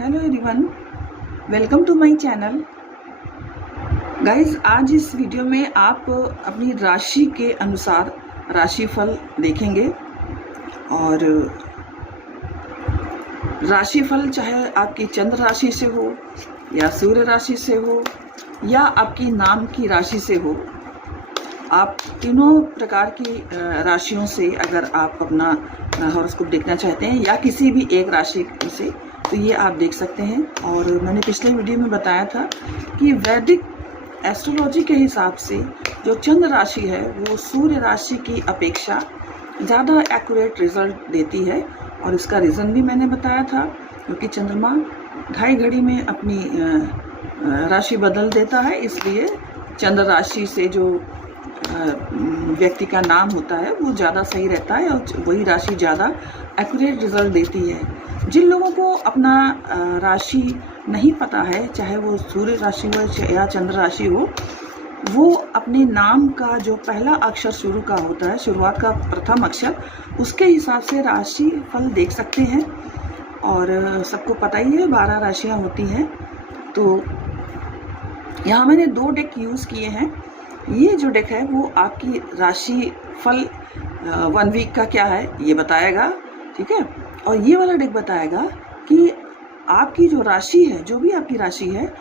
Hello everyone, welcome to my channel. Guys, आज इस video में आप अपनी राशि के अनुसार राशिफल देखेंगे। और राशिफल चाहे आपकी चंद्र राशि से हो या सूर्य राशि से हो या आपकी नाम की राशि से हो, आप तीनों प्रकार की राशियों से अगर आप अपना हॉरोस्कोप देखना चाहते हैं या किसी भी एक राशि से, तो ये आप देख सकते हैं। और मैंने पिछले वीडियो में बताया था कि वैदिक एस्ट्रोलॉजी के हिसाब से जो चंद्र राशि है वो सूर्य राशि की अपेक्षा ज़्यादा एक्यूरेट रिजल्ट देती है। और इसका रीज़न भी मैंने बताया था, क्योंकि चंद्रमा ढाई घड़ी में अपनी राशि बदल देता है, इसलिए चंद्र राशि से जो व्यक्ति का नाम होता है वो ज़्यादा सही रहता है और वही राशि ज़्यादा एक्यूरेट रिजल्ट देती है। जिन लोगों को अपना राशि नहीं पता है, चाहे वो सूर्य राशि हो या चंद्र राशि हो, वो अपने नाम का जो पहला अक्षर शुरू का होता है, शुरुआत का प्रथम अक्षर, उसके हिसाब से राशि फल देख सकते हैं। और सबको पता ही है 12 राशियाँ होती हैं। तो यहाँ मैंने 2 डेक यूज़ किए हैं। ये जो डेक है वो आपकी राशि फल 1 वीक का क्या है ये बताएगा, ठीक है। और ये वाला डेक बताएगा कि आपकी जो राशि है, जो भी आपकी राशि है,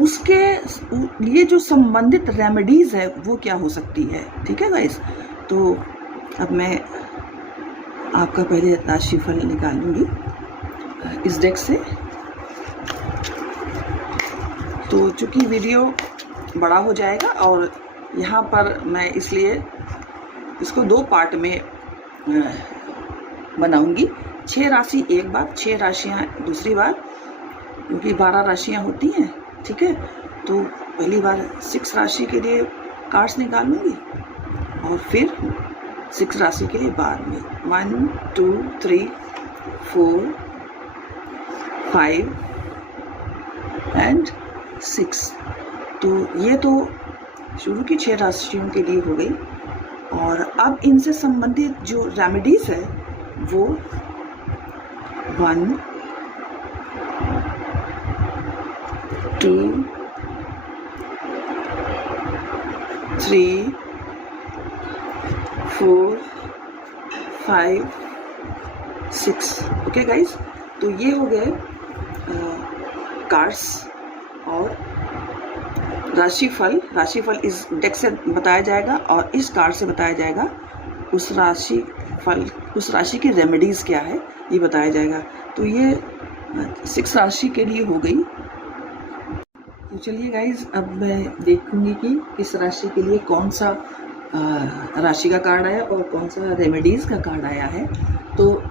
उसके लिए जो संबंधित रेमेडीज़ है वो क्या हो सकती है, ठीक है गाइस। तो अब मैं आपका पहले राशि फल निकालूंगी इस डेक से। तो चूँकि वीडियो बड़ा हो जाएगा और यहाँ पर मैं इसलिए इसको 2 पार्ट में बनाऊंगी। 6 राशि एक बार, 6 राशियाँ दूसरी बार, क्योंकि 12 राशियाँ होती हैं, ठीक है। तो पहली बार 6 राशि के लिए कार्ड्स निकालूंगी और फिर 6 राशि के लिए बाद में 1 2 3 4 5 एंड 6। तो ये तो शुरू की 6 राशियों के लिए हो गई। और अब इनसे संबंधित जो रेमेडीज है वो 1 2 3 4 5 6। ओके गाइस, तो ये हो गए कार्ड्स और राशिफल इस डेक से बताया जाएगा और इस कार्ड से बताया जाएगा उस राशि की रेमेडीज़ क्या है ये बताया जाएगा। तो ये 6 राशि के लिए हो गई। तो चलिए गाइज, अब मैं देखूंगी कि किस राशि के लिए कौन सा राशि का कार्ड आया और कौन सा रेमेडीज़ का कार्ड आया है। तो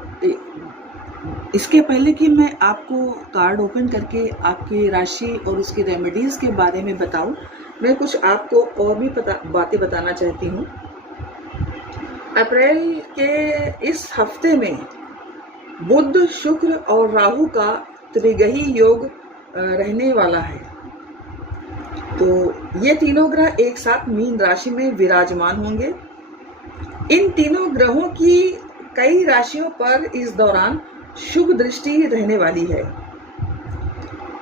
इसके पहले कि मैं आपको कार्ड ओपन करके आपकी राशि और उसकी रेमेडीज़ के बारे में बताऊं, मैं कुछ आपको और भी बातें बताना चाहती हूं। अप्रैल के इस हफ्ते में बुध, शुक्र और राहु का त्रिग्रही योग रहने वाला है। तो ये तीनों ग्रह एक साथ मीन राशि में विराजमान होंगे। इन तीनों ग्रहों की कई राशियों पर इस दौरान शुभ दृष्टि रहने वाली है।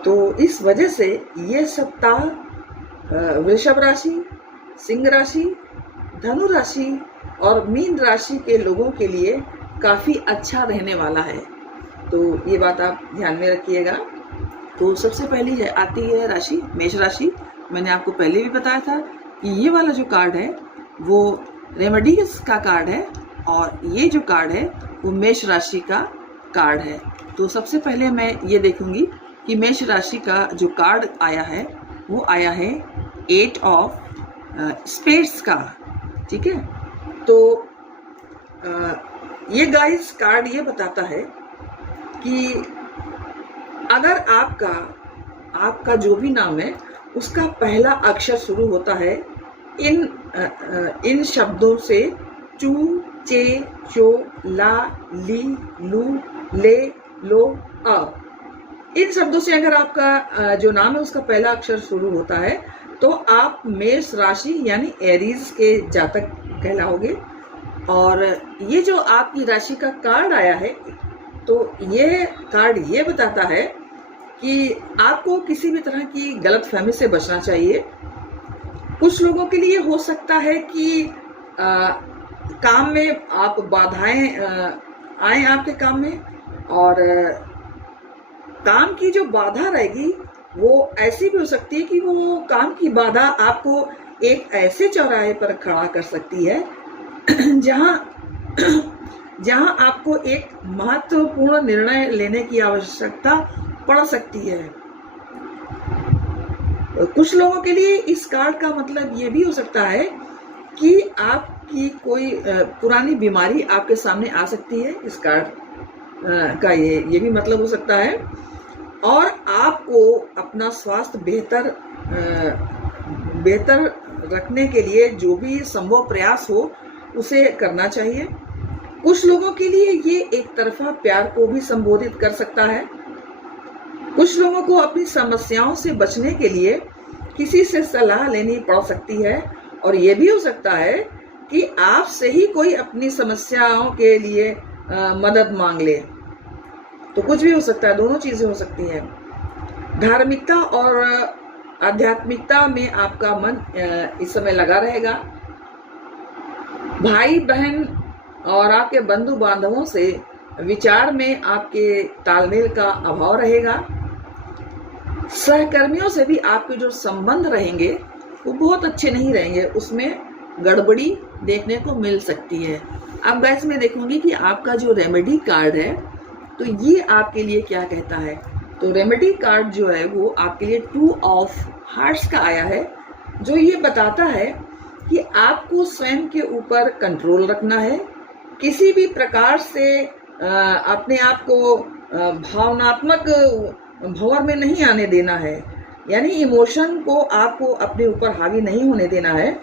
तो इस वजह से ये सप्ताह वृषभ राशि, सिंह राशि, धनु राशि और मीन राशि के लोगों के लिए काफ़ी अच्छा रहने वाला है। तो ये बात आप ध्यान में रखिएगा। तो सबसे पहली है आती है राशि मेष राशि। मैंने आपको पहले भी बताया था कि ये वाला जो कार्ड है वो रेमेडीज का कार्ड है और ये जो कार्ड है वो मेष राशि का कार्ड है। तो सबसे पहले मैं ये देखूंगी कि मेष राशि का जो कार्ड आया है वो आया है 8 ऑफ स्पेड्स का, ठीक है। तो ये गाइस कार्ड ये बताता है कि अगर आपका जो भी नाम है उसका पहला अक्षर शुरू होता है इन शब्दों से चू, चे, चो, ला, ली, लू, ले, लो, अ। इन शब्दों से अगर आपका जो नाम है उसका पहला अक्षर शुरू होता है तो आप मेष राशि यानी एरीज के जातक कहलाओगे। और ये जो आपकी राशि का कार्ड आया है, तो ये कार्ड ये बताता है कि आपको किसी भी तरह की गलतफहमी से बचना चाहिए। कुछ लोगों के लिए हो सकता है कि काम में आप बाधाएं आए आपके काम में, और काम की जो बाधा रहेगी वो ऐसी भी हो सकती है कि वो काम की बाधा आपको एक ऐसे चौराहे पर खड़ा कर सकती है जहां आपको एक महत्वपूर्ण निर्णय लेने की आवश्यकता पड़ सकती है। कुछ लोगों के लिए इस कार्ड का मतलब ये भी हो सकता है कि आपकी कोई पुरानी बीमारी आपके सामने आ सकती है। इस कार्ड का ये भी मतलब हो सकता है, और आपको अपना स्वास्थ्य बेहतर रखने के लिए जो भी संभव प्रयास हो उसे करना चाहिए। कुछ लोगों के लिए ये एक तरफा प्यार को भी संबोधित कर सकता है। कुछ लोगों को अपनी समस्याओं से बचने के लिए किसी से सलाह लेनी पड़ सकती है, और ये भी हो सकता है कि आपसे ही कोई अपनी समस्याओं के लिए मदद मांग ले। तो कुछ भी हो सकता है, दोनों चीजें हो सकती हैं। धार्मिकता और आध्यात्मिकता में आपका मन इस समय लगा रहेगा। भाई बहन और आपके बंधु बांधवों से विचार में आपके तालमेल का अभाव रहेगा। सहकर्मियों से भी आपके जो संबंध रहेंगे वो बहुत अच्छे नहीं रहेंगे, उसमें गड़बड़ी देखने को मिल सकती है। अब गाइस मैं देखूंगी कि आपका जो रेमेडी कार्ड है तो ये आपके लिए क्या कहता है। तो रेमेडी कार्ड जो है वो आपके लिए 2 ऑफ हार्ट्स का आया है, जो ये बताता है कि आपको स्वयं के ऊपर कंट्रोल रखना है। किसी भी प्रकार से अपने आप को भावनात्मक भंवर में नहीं आने देना है, यानी इमोशन को आपको अपने ऊपर हावी नहीं होने देना है।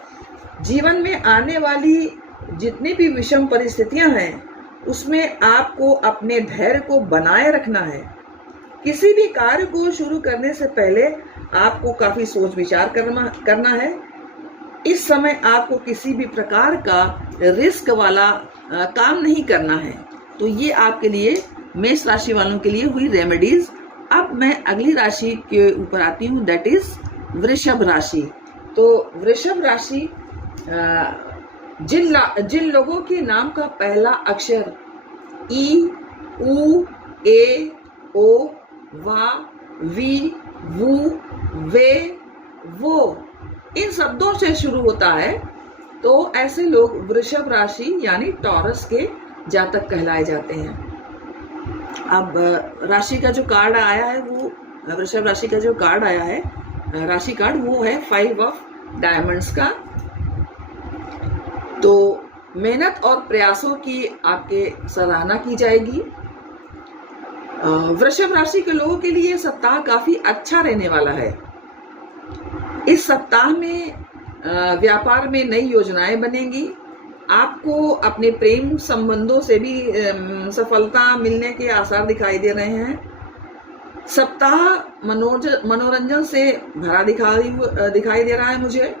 जीवन में आने वाली जितनी भी विषम परिस्थितियां हैं उसमें आपको अपने धैर्य को बनाए रखना है। किसी भी कार्य को शुरू करने से पहले आपको काफी सोच विचार करना है। इस समय आपको किसी भी प्रकार का रिस्क वाला काम नहीं करना है। तो ये आपके लिए मेष राशि वालों के लिए हुई रेमेडीज। अब मैं अगली राशि के ऊपर आती हूँ, दैट इज वृषभ राशि। तो वृषभ राशि जिन लोगों के नाम का पहला अक्षर ई, उ, ए, ओ, वा, वी, वू, वे, वो इन शब्दों से शुरू होता है, तो ऐसे लोग वृषभ राशि यानी टॉरस के जातक कहलाए जाते हैं। अब राशि का जो कार्ड आया है वो वृषभ राशि का जो कार्ड आया है राशि कार्ड वो है 5 ऑफ डायमंड्स का। तो मेहनत और प्रयासों की आपके सराहना की जाएगी। वृषभ राशि के लोगों के लिए सप्ताह काफी अच्छा रहने वाला है। इस सप्ताह में व्यापार में नई योजनाएं बनेंगी। आपको अपने प्रेम संबंधों से भी सफलता मिलने के आसार दिखाई दे रहे हैं। सप्ताह मनोरंजन से भरा दिखाई दे रहा है मुझे।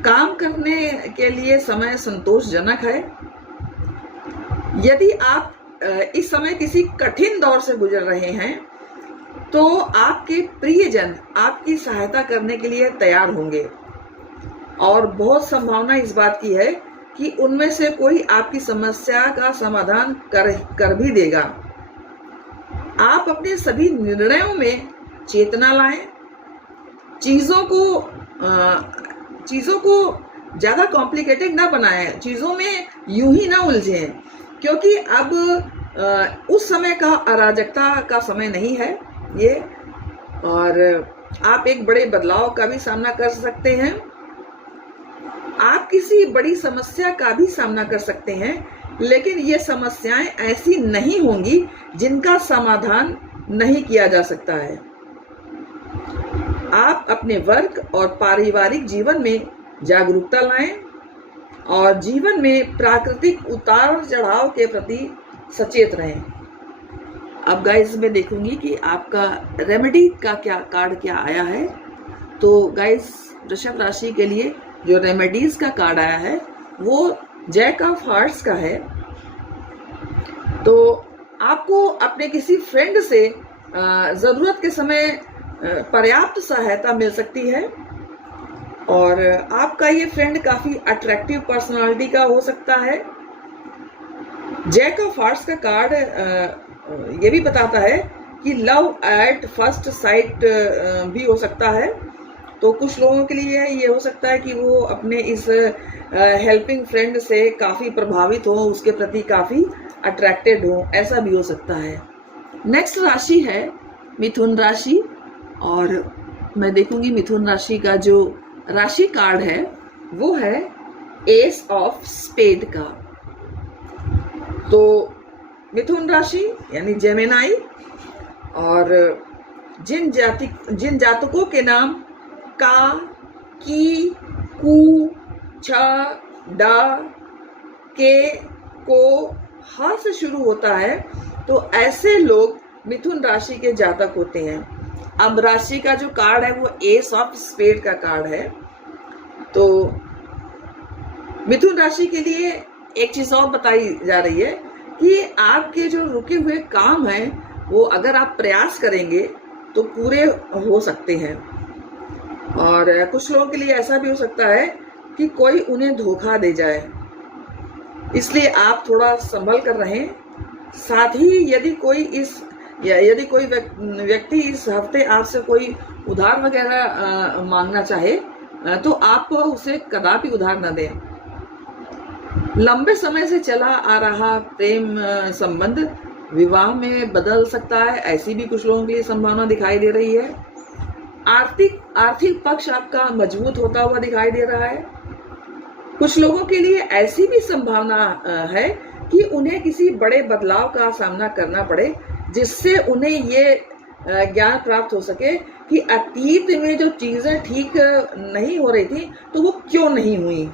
काम करने के लिए समय संतोषजनक है। यदि आप इस समय किसी कठिन दौर से गुजर रहे हैं तो आपके प्रियजन आपकी सहायता करने के लिए तैयार होंगे, और बहुत संभावना इस बात की है कि उनमें से कोई आपकी समस्या का समाधान कर भी देगा। आप अपने सभी निर्णयों में चेतना लाएं। चीजों को ज्यादा कॉम्प्लिकेटेड ना बनाएं, चीजों में यूं ही ना उलझें, क्योंकि अब उस समय का अराजकता का समय नहीं है ये, और आप एक बड़े बदलाव का भी सामना कर सकते हैं। आप किसी बड़ी समस्या का भी सामना कर सकते हैं, लेकिन ये समस्याएं ऐसी नहीं होंगी जिनका समाधान नहीं किया जा सकता है। आप अपने वर्क और पारिवारिक जीवन में जागरूकता लाएं और जीवन में प्राकृतिक उतार चढ़ाव के प्रति सचेत रहें। अब गाइज मैं देखूंगी कि आपका रेमेडी का कार्ड क्या आया है। तो गाइज वृषभ राशि के लिए जो रेमेडीज का कार्ड आया है वो जैक ऑफ हार्ट्स का है। तो आपको अपने किसी फ्रेंड से ज़रूरत के समय पर्याप्त सहायता मिल सकती है। और आपका ये फ्रेंड काफ़ी अट्रैक्टिव पर्सनालिटी का हो सकता है। जैक ऑफ हार्ट्स का कार्ड ये भी बताता है कि लव एट फर्स्ट साइट भी हो सकता है। तो कुछ लोगों के लिए ये हो सकता है कि वो अपने इस हेल्पिंग फ्रेंड से काफ़ी प्रभावित हो, उसके प्रति काफ़ी अट्रैक्टेड हो, ऐसा भी हो सकता है। नेक्स्ट राशि है मिथुन राशि, और मैं देखूंगी मिथुन राशि का जो राशि कार्ड है वो है एस ऑफ स्पेड का। तो मिथुन राशि यानी जेमिनाई, और जिन जातकों के नाम का, की, कू, छ, डा, के, को, हा से शुरू होता है, तो ऐसे लोग मिथुन राशि के जातक होते हैं। अब राशि का जो कार्ड है वो एस ऑफ स्पेड का कार्ड है। तो मिथुन राशि के लिए एक चीज और बताई जा रही है कि आपके जो रुके हुए काम हैं वो अगर आप प्रयास करेंगे तो पूरे हो सकते हैं। और कुछ लोगों के लिए ऐसा भी हो सकता है कि कोई उन्हें धोखा दे जाए, इसलिए आप थोड़ा संभल कर रहें। साथ ही यदि कोई व्यक्ति इस हफ्ते आपसे कोई उधार वगैरह मांगना चाहे तो आप उसे कदापि उधार न दें। लंबे समय से चला आ रहा प्रेम संबंध विवाह में बदल सकता है, ऐसी भी कुछ लोगों के लिए संभावना दिखाई दे रही है। आर्थिक पक्ष आपका मजबूत होता हुआ दिखाई दे रहा है। कुछ लोगों के लिए ऐसी भी संभावना है कि उन्हें किसी बड़े बदलाव का सामना करना पड़े, जिससे उन्हें ये ज्ञान प्राप्त हो सके कि अतीत में जो चीजें ठीक नहीं हो रही थी तो वो क्यों नहीं हुई।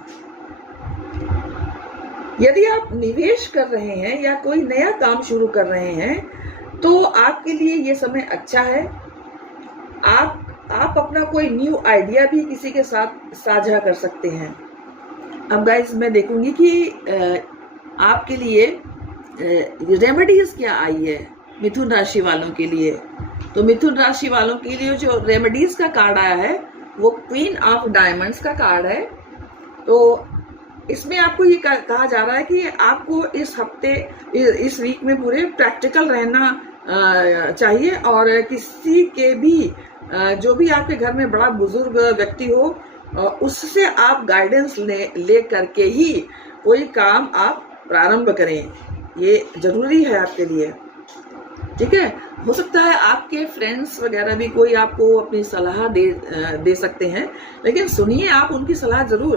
यदि आप निवेश कर रहे हैं या कोई नया काम शुरू कर रहे हैं तो आपके लिए ये समय अच्छा है। आप अपना कोई न्यू आइडिया भी किसी के साथ साझा कर सकते हैं। अब गाइस मैं देखूंगी कि आपके लिए रेमेडीज क्या आई है मिथुन राशि वालों के लिए। तो मिथुन राशि वालों के लिए जो रेमेडीज का कार्ड आया है वो क्वीन ऑफ डायमंड्स का कार्ड है। तो इसमें आपको ये कहा जा रहा है कि आपको इस हफ्ते, इस वीक में पूरे प्रैक्टिकल रहना चाहिए, और किसी के भी जो भी आपके घर में बड़ा बुजुर्ग व्यक्ति हो उससे आप गाइडेंस ले करके ही कोई काम आप प्रारंभ करें, ये जरूरी है आपके लिए। ठीक है, हो सकता है आपके फ्रेंड्स वगैरह भी कोई आपको अपनी सलाह दे सकते हैं, लेकिन सुनिए आप उनकी सलाह जरूर,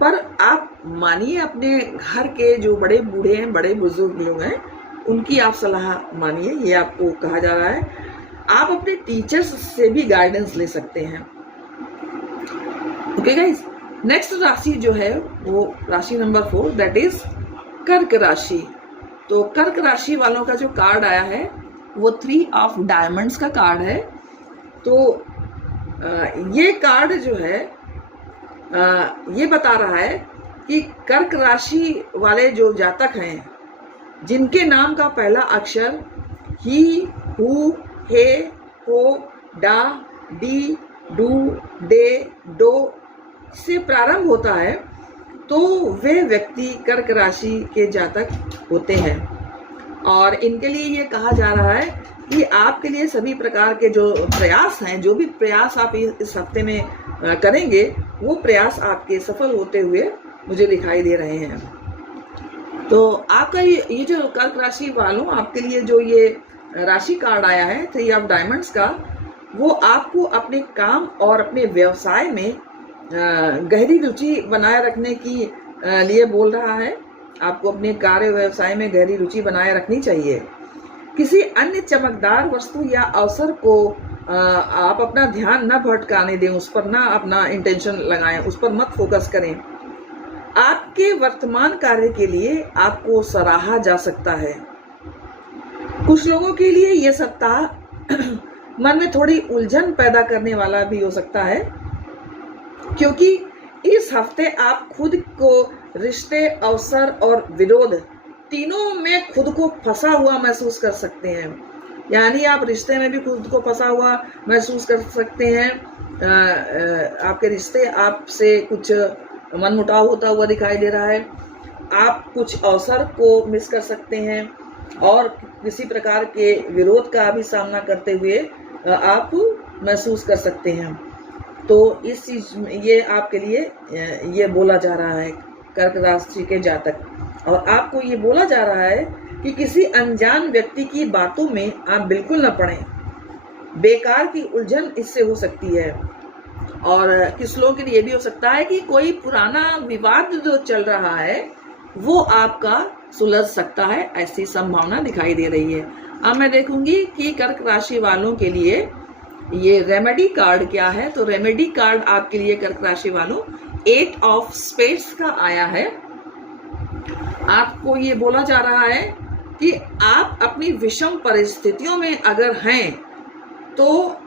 पर आप मानिए अपने घर के जो बड़े बूढ़े हैं, बड़े बुजुर्ग लोग हैं, उनकी आप सलाह मानिए, ये आपको कहा जा रहा है। आप अपने टीचर्स से भी गाइडेंस ले सकते हैं। ओके गाइस, नेक्स्ट राशि जो है वो राशि नंबर 4, दैट इज कर्क राशि। तो कर्क राशि वालों का जो कार्ड आया है वो 3 ऑफ डायमंड्स का कार्ड है। तो ये कार्ड जो है ये बता रहा है कि कर्क राशि वाले जो जातक हैं जिनके नाम का पहला अक्षर ही, हु, हे, हो, डा, डी, डू, डे, डो से प्रारंभ होता है, तो वे व्यक्ति कर्क राशि के जातक होते हैं। और इनके लिए ये कहा जा रहा है कि आपके लिए सभी प्रकार के जो प्रयास हैं, जो भी प्रयास आप इस हफ्ते में करेंगे, वो प्रयास आपके सफल होते हुए मुझे दिखाई दे रहे हैं। तो आपका ये जो कर्क राशि वालों, आपके लिए जो ये राशि कार्ड आया है 3 ऑफ डायमंड्स का, वो आपको अपने काम और अपने व्यवसाय में गहरी रुचि बनाए रखने की लिए बोल रहा है। आपको अपने कार्य व्यवसाय में गहरी रुचि बनाए रखनी चाहिए। किसी अन्य चमकदार वस्तु या अवसर को आप अपना ध्यान न भटकाने दें, उस पर ना अपना इंटेंशन लगाएं, उस पर मत फोकस करें। आपके वर्तमान कार्य के लिए आपको सराहा जा सकता है। कुछ लोगों के लिए यह सप्ताह मन में थोड़ी उलझन पैदा करने वाला भी हो सकता है, क्योंकि इस हफ्ते आप खुद को रिश्ते, अवसर और विरोध तीनों में खुद को फंसा हुआ महसूस कर सकते हैं। यानी आप रिश्ते में भी खुद को फंसा हुआ महसूस कर सकते हैं। आपके रिश्ते आपसे कुछ मनमुटाव होता हुआ दिखाई दे रहा है। आप कुछ अवसर को मिस कर सकते हैं और किसी प्रकार के विरोध का भी सामना करते हुए आप महसूस कर सकते हैं। तो इस चीज ये आपके लिए ये बोला जा रहा है कर्क राशि के जातक, और आपको ये बोला जा रहा है कि किसी अनजान व्यक्ति की बातों में आप बिल्कुल न पड़ें। बेकार की उलझन इससे हो सकती है, और किस लोगों के लिए भी हो सकता है कि कोई पुराना विवाद जो चल रहा है वो आपका सुलझ सकता है, ऐसी संभावना दिखाई दे रही है। अब मैं देखूंगी कि कर्क राशि वालों के लिए ये रेमेडी कार्ड क्या है। तो रेमेडी कार्ड आपके लिए कर्क राशि वालों 8 ऑफ स्पेड्स का आया है। आपको ये बोला जा रहा है कि आप अपनी विषम परिस्थितियों में अगर हैं तो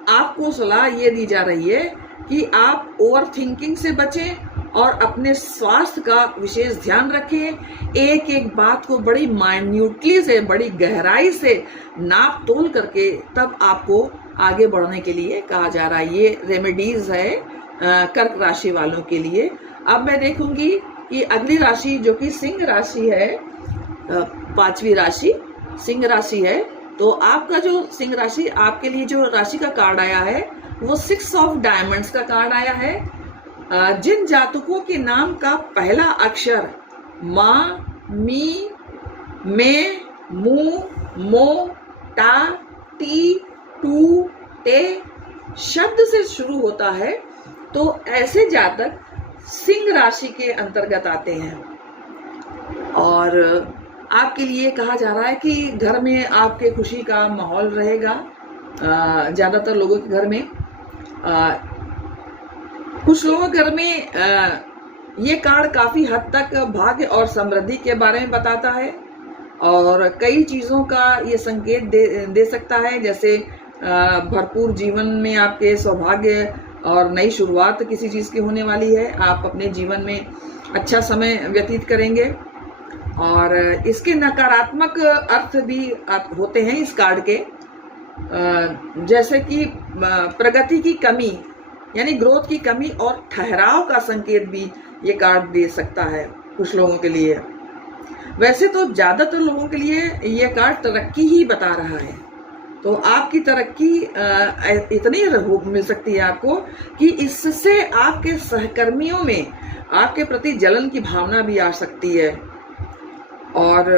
आपको सलाह ये दी जा रही है कि आप ओवर थिंकिंग से बचें और अपने स्वास्थ्य का विशेष ध्यान रखें। एक एक बात को बड़ी माइन्यूटली से, बड़ी गहराई से नाप तोल करके तब आपको आगे बढ़ने के लिए कहा जा रहा है। ये रेमेडीज है कर्क राशि वालों के लिए। अब मैं देखूंगी कि अगली राशि जो कि सिंह राशि है, 5वीं राशि सिंह राशि है। तो आपका जो सिंह राशि, आपके लिए जो राशि का कार्ड आया है वो 6 ऑफ डायमंड्स का कार्ड आया है। जिन जातकों के नाम का पहला अक्षर माँ, मी, में, मू, मो, टा, टी, टू, टे शब्द से शुरू होता है तो ऐसे जातक सिंह राशि के अंतर्गत आते हैं। और आपके लिए कहा जा रहा है कि घर में आपके खुशी का माहौल रहेगा। ज्यादातर लोगों के घर में, कुछ लोगों के घर में ये कार्ड काफी हद तक भाग्य और समृद्धि के बारे में बताता है और कई चीजों का ये संकेत दे सकता है, जैसे भरपूर जीवन में आपके सौभाग्य और नई शुरुआत किसी चीज की होने वाली है। आप अपने जीवन में अच्छा समय व्यतीत करेंगे। और इसके नकारात्मक अर्थ भी होते हैं इस कार्ड के, जैसे कि प्रगति की कमी यानी ग्रोथ की कमी और ठहराव का संकेत भी ये कार्ड दे सकता है कुछ लोगों के लिए। वैसे तो ज्यादातर लोगों के लिए ये कार्ड तरक्की ही बता रहा है। तो आपकी तरक्की इतनी मिल सकती है आपको कि इससे आपके सहकर्मियों में आपके प्रति जलन की भावना भी आ सकती है और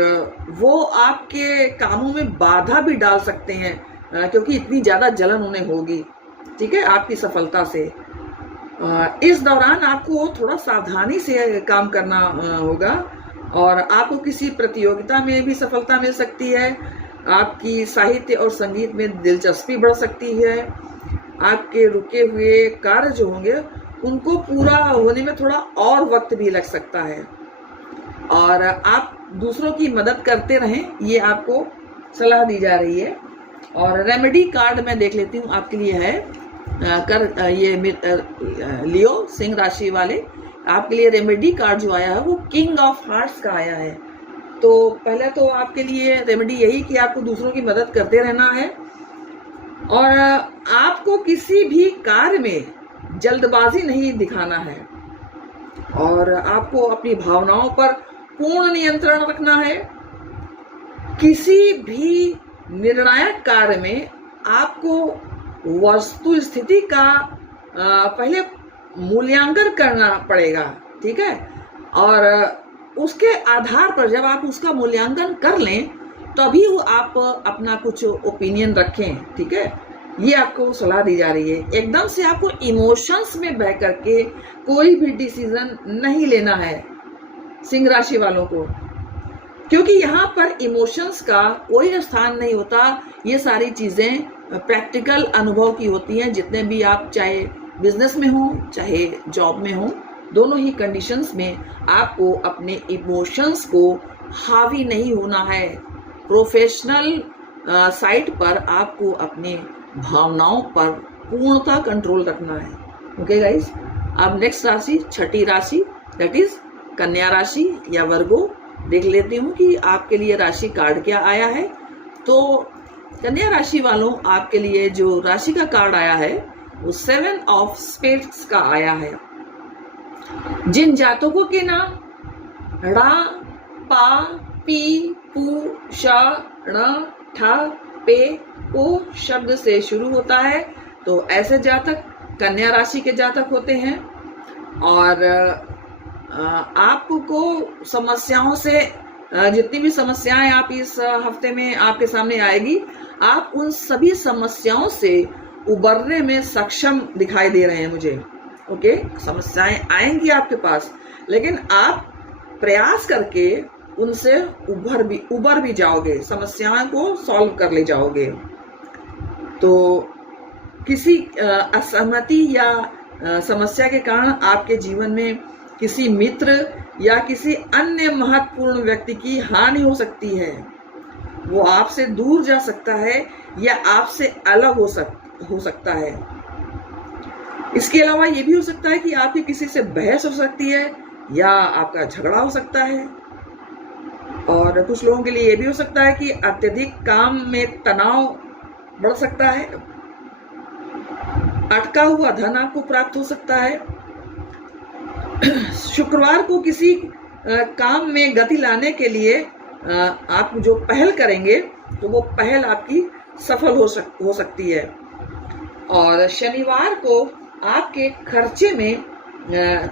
वो आपके कामों में बाधा भी डाल सकते हैं, क्योंकि इतनी ज्यादा जलन उन्हें होगी, ठीक है, आपकी सफलता से। इस दौरान आपको थोड़ा सावधानी से काम करना होगा और आपको किसी प्रतियोगिता में भी सफलता मिल सकती है। आपकी साहित्य और संगीत में दिलचस्पी बढ़ सकती है। आपके रुके हुए कार्य जो होंगे उनको पूरा होने में थोड़ा और वक्त भी लग सकता है और आप दूसरों की मदद करते रहें, ये आपको सलाह दी जा रही है। और रेमेडी कार्ड मैं देख लेती हूँ आपके लिए है ये लियो सिंह राशि वाले, आपके लिए रेमेडी कार्ड जो आया है वो किंग ऑफ हार्ट्स का आया है। तो पहले तो आपके लिए रेमेडी यही कि आपको दूसरों की मदद करते रहना है और आपको किसी भी कार्य में जल्दबाजी नहीं दिखाना है और आपको अपनी भावनाओं पर पूर्ण नियंत्रण रखना है। किसी भी निर्णायक कार्य में आपको वस्तु स्थिति का पहले मूल्यांकन करना पड़ेगा, ठीक है, और उसके आधार पर जब आप उसका मूल्यांकन कर लें तभी आप अपना कुछ ओपिनियन रखें, ठीक है। ये आपको सलाह दी जा रही है। एकदम से आपको इमोशंस में बह करके कोई भी डिसीजन नहीं लेना है सिंह राशि वालों को, क्योंकि यहाँ पर इमोशंस का कोई स्थान नहीं होता। ये सारी चीजें प्रैक्टिकल अनुभव की होती हैं। जितने भी आप चाहे बिजनेस में हो चाहे जॉब में हो, दोनों ही कंडीशंस में आपको अपने इमोशंस को हावी नहीं होना है। प्रोफेशनल साइट पर आपको अपने भावनाओं पर पूर्णतः कंट्रोल रखना है। ओके गाइस, अब नेक्स्ट राशि, छठी राशि, दैट इज कन्या राशि या वर्गो, देख लेती हूँ कि आपके लिए राशि कार्ड क्या आया है। तो कन्या राशि वालों, आपके लिए जो राशि का कार्ड आया है वो 7 ऑफ स्पेड्स का आया है। जिन जातकों के नाम ड़ा, पा, पी, पू, शा, ण, ठा, पे, पो शब्द से शुरू होता है, तो ऐसे जातक कन्या राशि के जातक होते हैं। और आपको समस्याओं से, जितनी भी समस्याएं आप इस हफ्ते में आपके सामने आएगी, आप उन सभी समस्याओं से उबरने में सक्षम दिखाई दे रहे हैं मुझे। ओके, समस्याएं आएंगी आपके पास, लेकिन आप प्रयास करके उनसे उबर भी जाओगे, समस्याओं को सॉल्व कर ले जाओगे। तो किसी असहमति या समस्या के कारण आपके जीवन में किसी मित्र या किसी अन्य महत्वपूर्ण व्यक्ति की हानि हो सकती है। वो आपसे दूर जा सकता है या आपसे अलग हो सकता है। इसके अलावा ये भी हो सकता है कि आपकी किसी से बहस हो सकती है या आपका झगड़ा हो सकता है। और कुछ लोगों के लिए ये भी हो सकता है कि अत्यधिक काम में तनाव बढ़ सकता है। अटका हुआ धन आपको प्राप्त हो सकता है। शुक्रवार को किसी काम में गति लाने के लिए आप जो पहल करेंगे तो वो पहल आपकी सफल हो सकती है। और शनिवार को आपके खर्चे में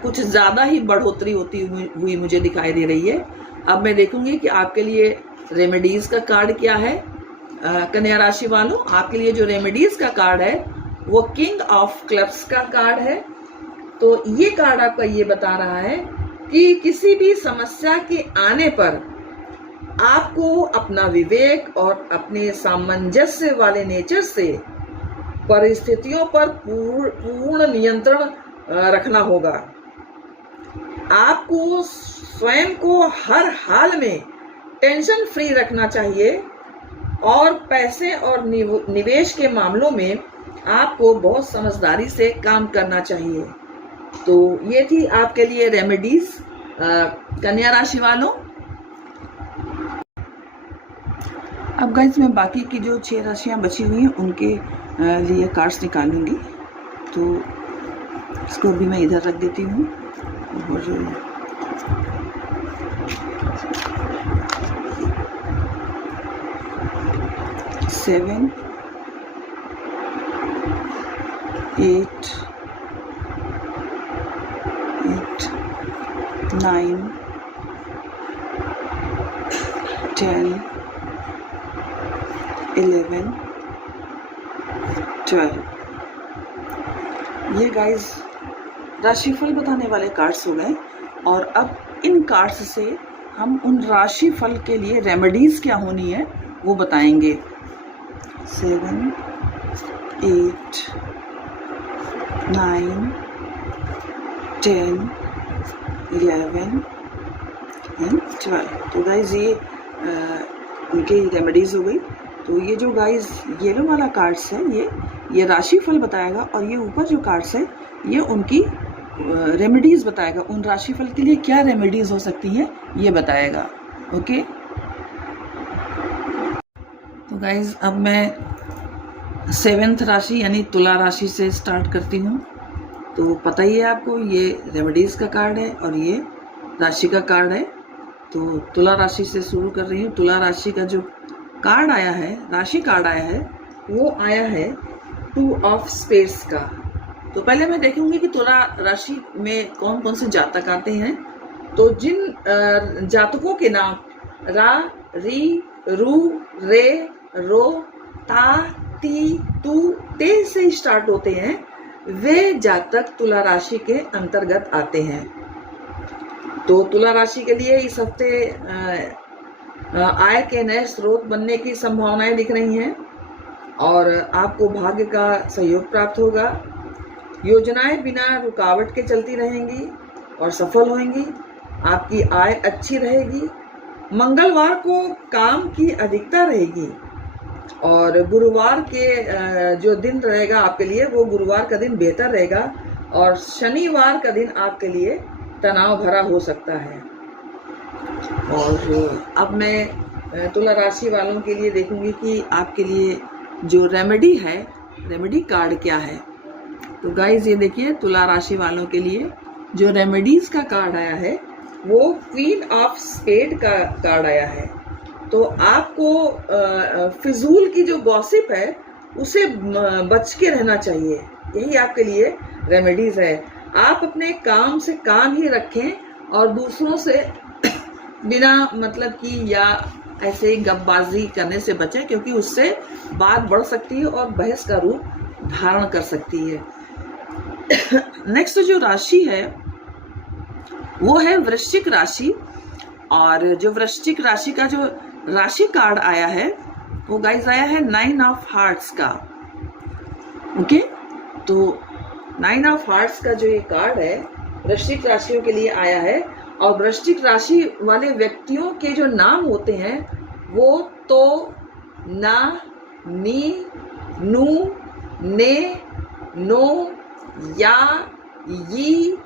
कुछ ज़्यादा ही बढ़ोतरी होती हुई मुझे दिखाई दे रही है। अब मैं देखूंगी कि आपके लिए रेमेडीज का कार्ड क्या है। कन्या राशि वालों, आपके लिए जो रेमेडीज का कार्ड है वो किंग ऑफ क्लब्स का कार्ड है। तो ये कार्ड आपका ये बता रहा है कि किसी भी समस्या के आने पर आपको अपना विवेक और अपने सामंजस्य वाले नेचर से परिस्थितियों पर पूर्ण नियंत्रण रखना होगा। आपको स्वयं को हर हाल में टेंशन फ्री रखना चाहिए और पैसे और निवेश के मामलों में आपको बहुत समझदारी से काम करना चाहिए। तो ये थी आपके लिए रेमेडीज कन्या राशि वालों। अब गाइस मैं बाकी की जो 6 राशियां बची हुई हैं उनके लिए कार्ड्स निकालूंगी। तो इसको भी मैं इधर रख देती हूँ। और 7, 8, 9, 10, 11, 12। ये गाइस राशिफल बताने वाले कार्ड्स हो गए। और अब इन कार्ड्स से हम उन राशिफल के लिए रेमेडीज क्या होनी है वो बताएंगे। 7, 8, 9, 10, 11 एंड 12। तो गाइज ये उनकी रेमेडीज हो गई। तो ये जो गाइज येलो वाला कार्ड्स है ये राशिफल बताएगा, और ये ऊपर जो कार्ड्स है ये उनकी रेमेडीज बताएगा। उन राशिफल के लिए क्या रेमेडीज हो सकती है ये बताएगा। ओके, तो गाइज अब मैं 7th राशि यानी तुला राशि से स्टार्ट करती हूँ। तो पता ही है आपको, ये रेमेडीज का कार्ड है और ये राशि का कार्ड है। तो तुला राशि से शुरू कर रही हूँ। तुला राशि का जो कार्ड आया है, राशि कार्ड आया है, वो आया है 2 ऑफ स्पेड्स का। तो पहले मैं देखूंगी कि तुला राशि में कौन कौन से जातक आते हैं। तो जिन जातकों के नाम रा, री, रू, रे, रो, ता, ती, तू, ते से स्टार्ट होते हैं, वे जातक तुला राशि के अंतर्गत आते हैं। तो तुला राशि के लिए इस हफ्ते आय के नए स्रोत बनने की संभावनाएं दिख रही हैं और आपको भाग्य का सहयोग प्राप्त होगा। योजनाएं बिना रुकावट के चलती रहेंगी और सफल होंगी। आपकी आय अच्छी रहेगी। मंगलवार को काम की अधिकता रहेगी और गुरुवार के जो दिन रहेगा आपके लिए, वो गुरुवार का दिन बेहतर रहेगा और शनिवार का दिन आपके लिए तनाव भरा हो सकता है। और अब मैं तुला राशि वालों के लिए देखूंगी कि आपके लिए जो रेमेडी है, रेमेडी कार्ड क्या है। तो गाइज ये देखिए, तुला राशि वालों के लिए जो रेमेडीज का कार्ड आया है वो क्वीन ऑफ स्पेड का कार्ड आया है। तो आपको फिजूल की जो गॉसिप है उसे बच के रहना चाहिए, यही आपके लिए रेमेडीज है। आप अपने काम से काम ही रखें और दूसरों से बिना मतलब की या ऐसे ही गपबाजी करने से बचें, क्योंकि उससे बात बढ़ सकती है और बहस का रूप धारण कर सकती है। नेक्स्ट जो राशि है वो है वृश्चिक राशि। और जो वृश्चिक राशि का जो राशि कार्ड आया है वो गाइस आया है 9 ऑफ हार्ट्स का। ओके, तो 9 ऑफ हार्ट्स का जो ये कार्ड है वृश्चिक राशियों के लिए आया है। और वृश्चिक राशि वाले व्यक्तियों के जो नाम होते हैं वो तो, ना, नी, नू, ने, नो, या, यी,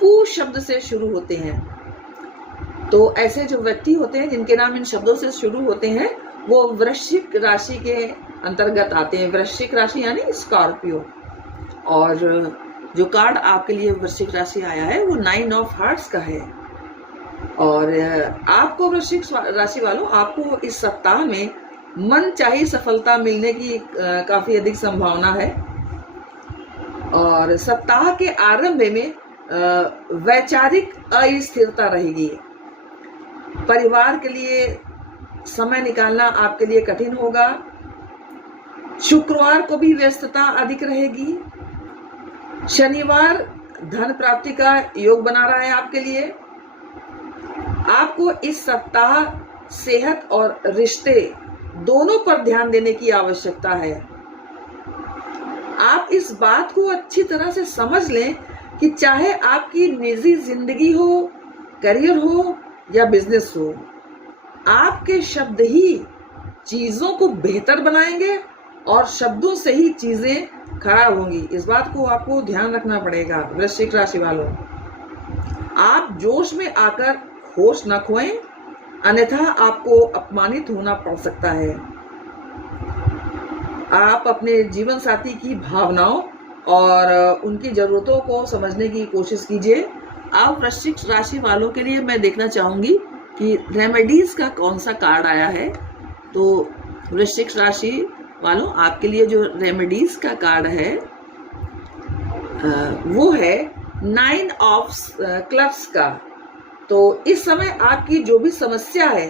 पू शब्द से शुरू होते हैं। तो ऐसे जो व्यक्ति होते हैं जिनके नाम इन शब्दों से शुरू होते हैं वो वृश्चिक राशि के अंतर्गत आते हैं। वृश्चिक राशि यानी स्कॉर्पियो। और जो कार्ड आपके लिए वृश्चिक राशि आया है वो 9 ऑफ हार्ट्स का है। और आपको वृश्चिक राशि वालों, आपको इस सप्ताह में मन चाही सफलता मिलने की काफी अधिक संभावना है। और सप्ताह के आरंभ में वैचारिक अस्थिरता रहेगी। परिवार के लिए समय निकालना आपके लिए कठिन होगा। शुक्रवार को भी व्यस्तता अधिक रहेगी। शनिवार धन प्राप्ति का योग बना रहा है आपके लिए। आपको इस सप्ताह सेहत और रिश्ते दोनों पर ध्यान देने की आवश्यकता है। आप इस बात को अच्छी तरह से समझ लें कि चाहे आपकी निजी जिंदगी हो, करियर हो या बिजनेस हो, आपके शब्द ही चीजों को बेहतर बनाएंगे और शब्दों से ही चीजें खराब होंगी। इस बात को आपको ध्यान रखना पड़ेगा वृश्चिक राशि वालों। आप जोश में आकर होश न खोएं, अन्यथा आपको अपमानित होना पड़ सकता है। आप अपने जीवन साथी की भावनाओं और उनकी जरूरतों को समझने की कोशिश कीजिए। आप वृश्चिक राशि वालों के लिए मैं देखना चाहूंगी कि रेमेडीज का कौन सा कार्ड आया है। तो वृश्चिक राशि वालों, आपके लिए जो रेमेडीज का कार्ड है वो है 9 ऑफ क्लब्स का। तो इस समय आपकी जो भी समस्या है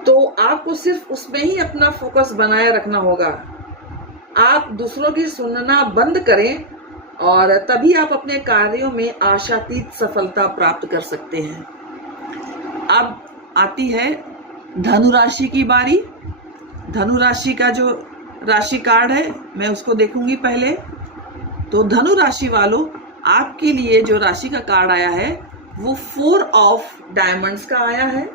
तो आपको सिर्फ उसमें ही अपना फोकस बनाए रखना होगा। आप दूसरों की सुनना बंद करें और तभी आप अपने कार्यों में आशातीत सफलता प्राप्त कर सकते हैं। अब आती है धनु राशि की बारी। धनु राशि का जो राशि कार्ड है मैं उसको देखूंगी पहले। तो धनु राशि वालों, आपके लिए जो राशि का कार्ड आया है वो 4 ऑफ डायमंड्स का आया है।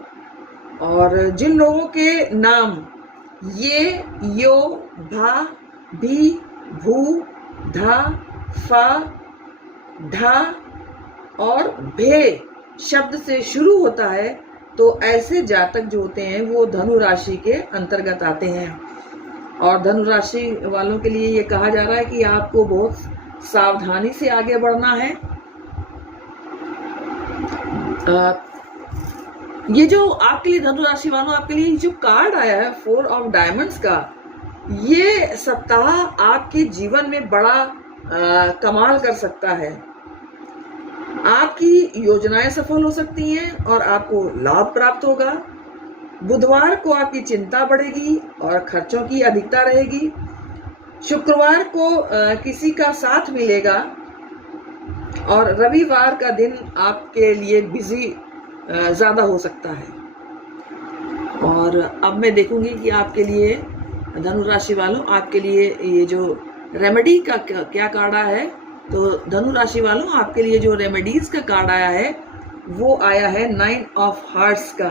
और जिन लोगों के नाम ये, यो, भा, भी, भू, धा, फा, ढा और भे शब्द से शुरू होता है तो ऐसे जातक जो होते हैं वो धनु राशि के अंतर्गत आते हैं। और धनु राशि वालों के लिए ये कहा जा रहा है कि आपको बहुत सावधानी से आगे बढ़ना है। ये जो आपके लिए धनु राशि वालों, आपके लिए जो कार्ड आया है 4 ऑफ डायमंड्स का, ये सप्ताह आपके जीवन में बड़ा कमाल कर सकता है। आपकी योजनाएं सफल हो सकती हैं और आपको लाभ प्राप्त होगा। बुधवार को आपकी चिंता बढ़ेगी और खर्चों की अधिकता रहेगी। शुक्रवार को किसी का साथ मिलेगा और रविवार का दिन आपके लिए बिजी ज़्यादा हो सकता है। और अब मैं देखूंगी कि आपके लिए धनु राशि वालों, आपके लिए ये जो रेमेडी का क्या कार्ड आया है। तो धनु राशि वालों, आपके लिए जो रेमेडीज का कार्ड आया है वो आया है 9 ऑफ हार्ट्स का।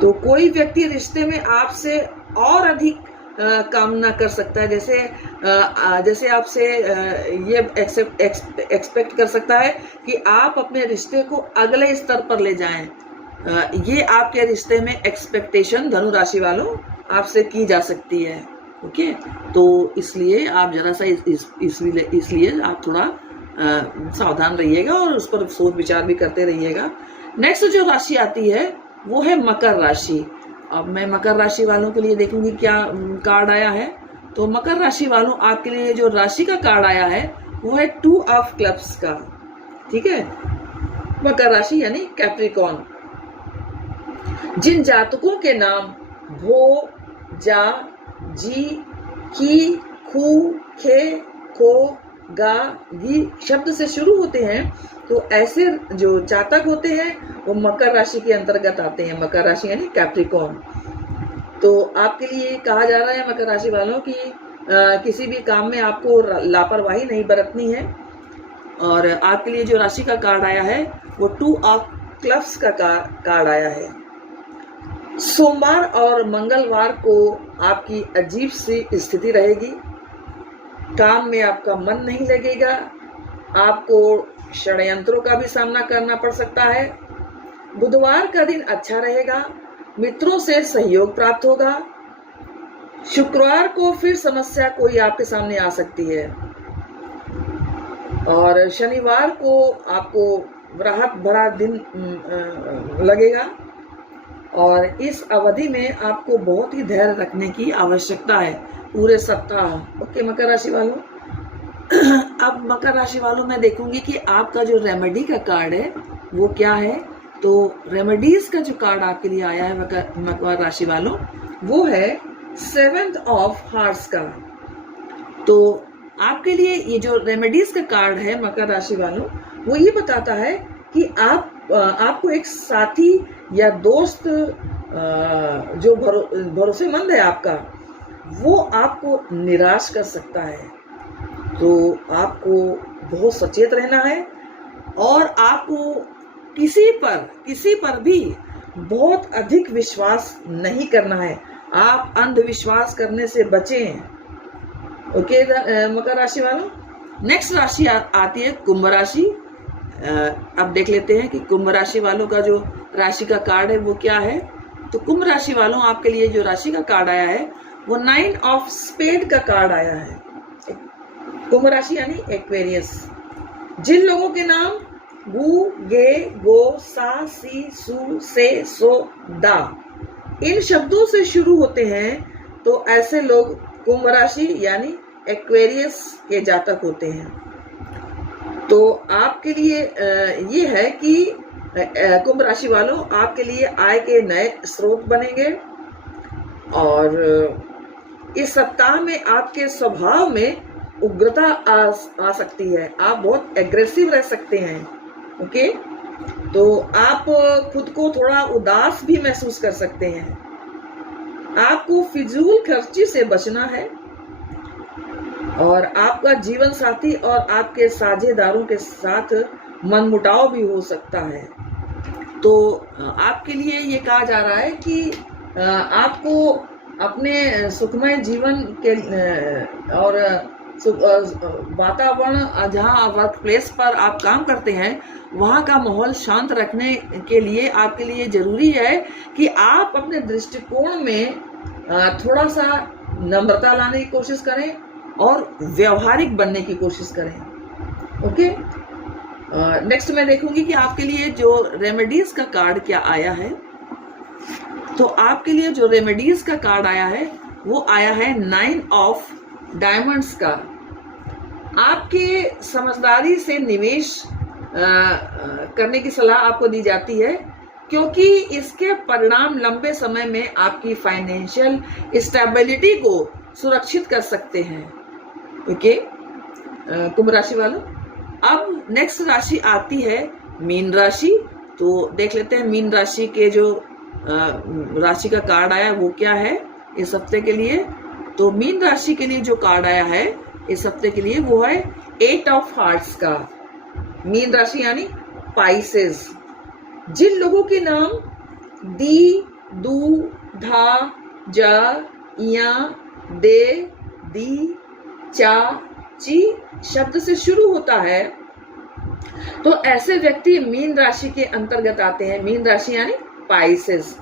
तो कोई व्यक्ति रिश्ते में आपसे और अधिक कामना कर सकता है। जैसे आपसे ये एक्सपेक्ट कर सकता है कि आप अपने रिश्ते को अगले स्तर पर ले जाएं। ये आपके रिश्ते में एक्सपेक्टेशन धनु राशि वालों आपसे की जा सकती है। ओके, तो इसलिए आप जरा सा इसलिए आप थोड़ा सावधान रहिएगा और उस पर सोच विचार भी करते रहिएगा। नेक्स्ट जो राशि आती है वो है मकर राशि। अब मैं मकर राशि वालों के लिए देखूंगी क्या कार्ड आया है। तो मकर राशि वालों आपके लिए जो राशि का कार्ड आया है वो है 2 ऑफ क्लब्स का। ठीक है, मकर राशि यानी कैप्रिकॉर्न। जिन जातकों के नाम भो, जा, जी, की, खू, खे, खो, गा, गी शब्द से शुरू होते हैं, तो ऐसे जो जातक होते हैं वो मकर राशि के अंतर्गत आते हैं। मकर राशि यानी कैप्रिकॉर्न। तो आपके लिए कहा जा रहा है मकर राशि वालों की किसी भी काम में आपको लापरवाही नहीं बरतनी है। और आपके लिए जो राशि का कार्ड आया है वो 2 ऑफ क्लब्स का कार्ड आया है। सोमवार और मंगलवार को आपकी अजीब सी स्थिति रहेगी। काम में आपका मन नहीं लगेगा। आपको षड्यंत्रों का भी सामना करना पड़ सकता है। बुधवार का दिन अच्छा रहेगा। मित्रों से सहयोग प्राप्त होगा। शुक्रवार को फिर समस्या कोई आपके सामने आ सकती है। और शनिवार को आपको राहत भरा दिन लगेगा। और इस अवधि में आपको बहुत ही धैर्य रखने की आवश्यकता है पूरे सप्ताह। ओके मकर राशि वालों, अब मकर राशि वालों मैं देखूंगी कि आपका जो रेमेडी का कार्ड है वो क्या है। तो रेमेडीज का जो कार्ड आपके लिए आया है मकर राशि वालों वो है 7 ऑफ हार्ट्स का। तो आपके लिए ये जो रेमेडीज का कार्ड है मकर राशि वालों वो ये बताता है कि आपको एक साथी या दोस्त जो भरोसेमंद है आपका वो आपको निराश कर सकता है। तो आपको बहुत सचेत रहना है और आपको किसी पर भी बहुत अधिक विश्वास नहीं करना है। आप अंधविश्वास करने से बचें। ओके मकर राशि वालों, नेक्स्ट राशि आती है कुंभ राशि। अब देख लेते हैं कि कुंभ राशि वालों का जो राशि का कार्ड है वो क्या है। तो कुंभ राशि वालों आपके लिए जो राशि का कार्ड आया है वो 9 ऑफ स्पेड का कार्ड आया है। कुंभ राशि यानी एक्वेरियस। जिन लोगों के नाम गु, गे, गो, सा, सी, सु, से, सो, दा इन शब्दों से शुरू होते हैं तो ऐसे लोग कुंभ राशि यानी एक्वेरियस के जातक होते हैं। तो आपके लिए ये है कि कुंभ राशि वालों आपके लिए आय के नए स्रोत बनेंगे। और इस सप्ताह में आपके स्वभाव में उग्रता आ सकती है। आप बहुत एग्रेसिव रह सकते हैं। ओके, तो आप खुद को थोड़ा उदास भी महसूस कर सकते हैं। आपको फिजूल खर्ची से बचना है। और आपका जीवन साथी और आपके साझेदारों के साथ मनमुटाव भी हो सकता है। तो आपके लिए ये कहा जा रहा है कि आपको अपने सुखमय जीवन के और वातावरण जहाँ वर्क प्लेस पर आप काम करते हैं वहाँ का माहौल शांत रखने के लिए आपके लिए जरूरी है कि आप अपने दृष्टिकोण में थोड़ा सा नम्रता लाने की कोशिश करें और व्यवहारिक बनने की कोशिश करें। ओके, नेक्स्ट मैं देखूंगी कि आपके लिए जो रेमेडीज का कार्ड क्या आया है। तो आपके लिए जो रेमेडीज का कार्ड आया है वो आया है 9 ऑफ डायमंड्स का। आपके समझदारी से निवेश करने की सलाह आपको दी जाती है क्योंकि इसके परिणाम लंबे समय में आपकी फाइनेंशियल स्टेबिलिटी को सुरक्षित कर सकते हैं। ओके कुंभ राशि वालों, अब नेक्स्ट राशि आती है मीन राशि। तो देख लेते हैं मीन राशि के जो राशि का कार्ड आया वो क्या है इस हफ्ते के लिए। तो मीन राशि के लिए जो कार्ड आया है इस हफ्ते के लिए वो है 8 ऑफ हार्ट्स का। मीन राशि यानी पाइसेस। जिन लोगों के नाम दी, दू, धा, जा, या, दे, दी, चा, ची शब्द से शुरू होता है तो ऐसे व्यक्ति मीन राशि के अंतर्गत आते हैं। मीन राशि यानी पाइसेस।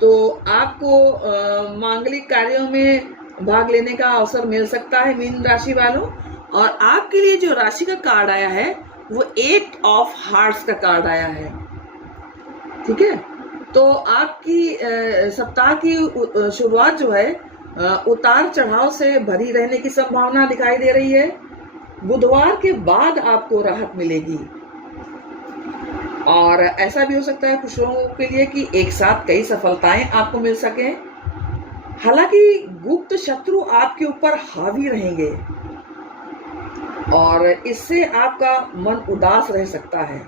तो आपको मांगलिक कार्यों में भाग लेने का अवसर मिल सकता है मीन राशि वालों। और आपके लिए जो राशि का कार्ड आया है वो 8 ऑफ हार्ट्स का कार्ड आया है, ठीक है। तो आपकी सप्ताह की शुरुआत जो है उतार चढ़ाव से भरी रहने की संभावना दिखाई दे रही है। बुधवार के बाद आपको राहत मिलेगी और ऐसा भी हो सकता है कुछ लोगों के लिए कि एक साथ कई सफलताएं आपको मिल सके। हालांकि गुप्त शत्रु आपके ऊपर हावी रहेंगे और इससे आपका मन उदास रह सकता है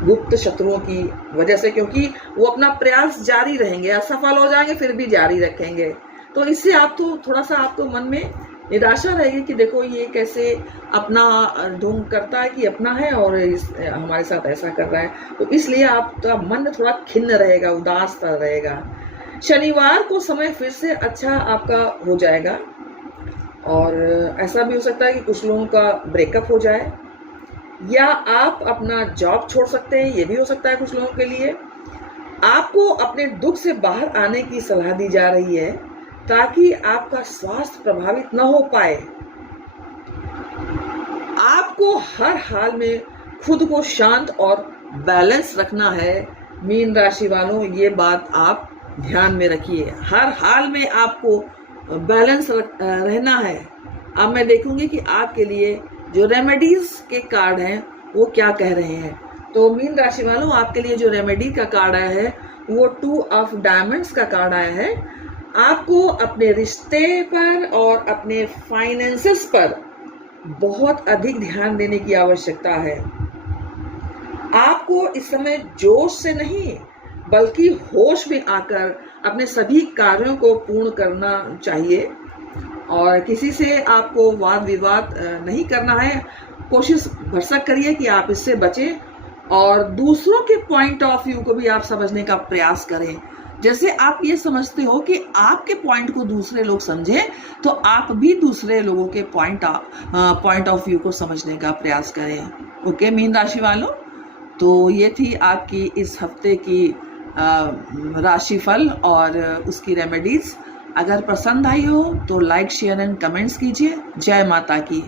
गुप्त शत्रुओं की वजह से, क्योंकि वो अपना प्रयास जारी रहेंगे, असफल हो जाएंगे फिर भी जारी रखेंगे। तो इससे आप तो थोड़ा सा आपको मन में निराशा रहेगी कि देखो ये कैसे अपना ढोंग करता है कि अपना है और हमारे साथ ऐसा कर रहा है। तो इसलिए आपका मन थोड़ा खिन्न रहेगा, उदास रहेगा। शनिवार को समय फिर से अच्छा आपका हो जाएगा और ऐसा भी हो सकता है कि कुछ लोगों का ब्रेकअप हो जाए या आप अपना जॉब छोड़ सकते हैं, ये भी हो सकता है कुछ लोगों के लिए। आपको अपने दुख से बाहर आने की सलाह दी जा रही है ताकि आपका स्वास्थ्य प्रभावित न हो पाए। आपको हर हाल में खुद को शांत और बैलेंस रखना है मीन राशि वालों, ये बात आप ध्यान में रखिए। हर हाल में आपको बैलेंस रहना है। अब मैं देखूंगी कि आपके लिए जो रेमेडीज के कार्ड हैं वो क्या कह रहे हैं। तो मीन राशि वालों, आपके लिए जो रेमेडी का कार्ड आया है वो 2 ऑफ डायमंड्स का कार्ड आया है। आपको अपने रिश्ते पर और अपने फाइनेंसेस पर बहुत अधिक ध्यान देने की आवश्यकता है। आपको इस समय जोश से नहीं बल्कि होश में आकर अपने सभी कार्यों को पूर्ण करना चाहिए और किसी से आपको वाद विवाद नहीं करना है। कोशिश भरसक करिए कि आप इससे बचें और दूसरों के पॉइंट ऑफ व्यू को भी आप समझने का प्रयास करें। जैसे आप ये समझते हो कि आपके पॉइंट को दूसरे लोग समझें, तो आप भी दूसरे लोगों के पॉइंट ऑफ व्यू को समझने का प्रयास करें। ओके मीन राशि वालों, तो ये थी आपकी इस हफ्ते की राशिफल और उसकी रेमेडीज। अगर पसंद आई हो तो लाइक शेयर एंड कमेंट्स कीजिए। जय माता की।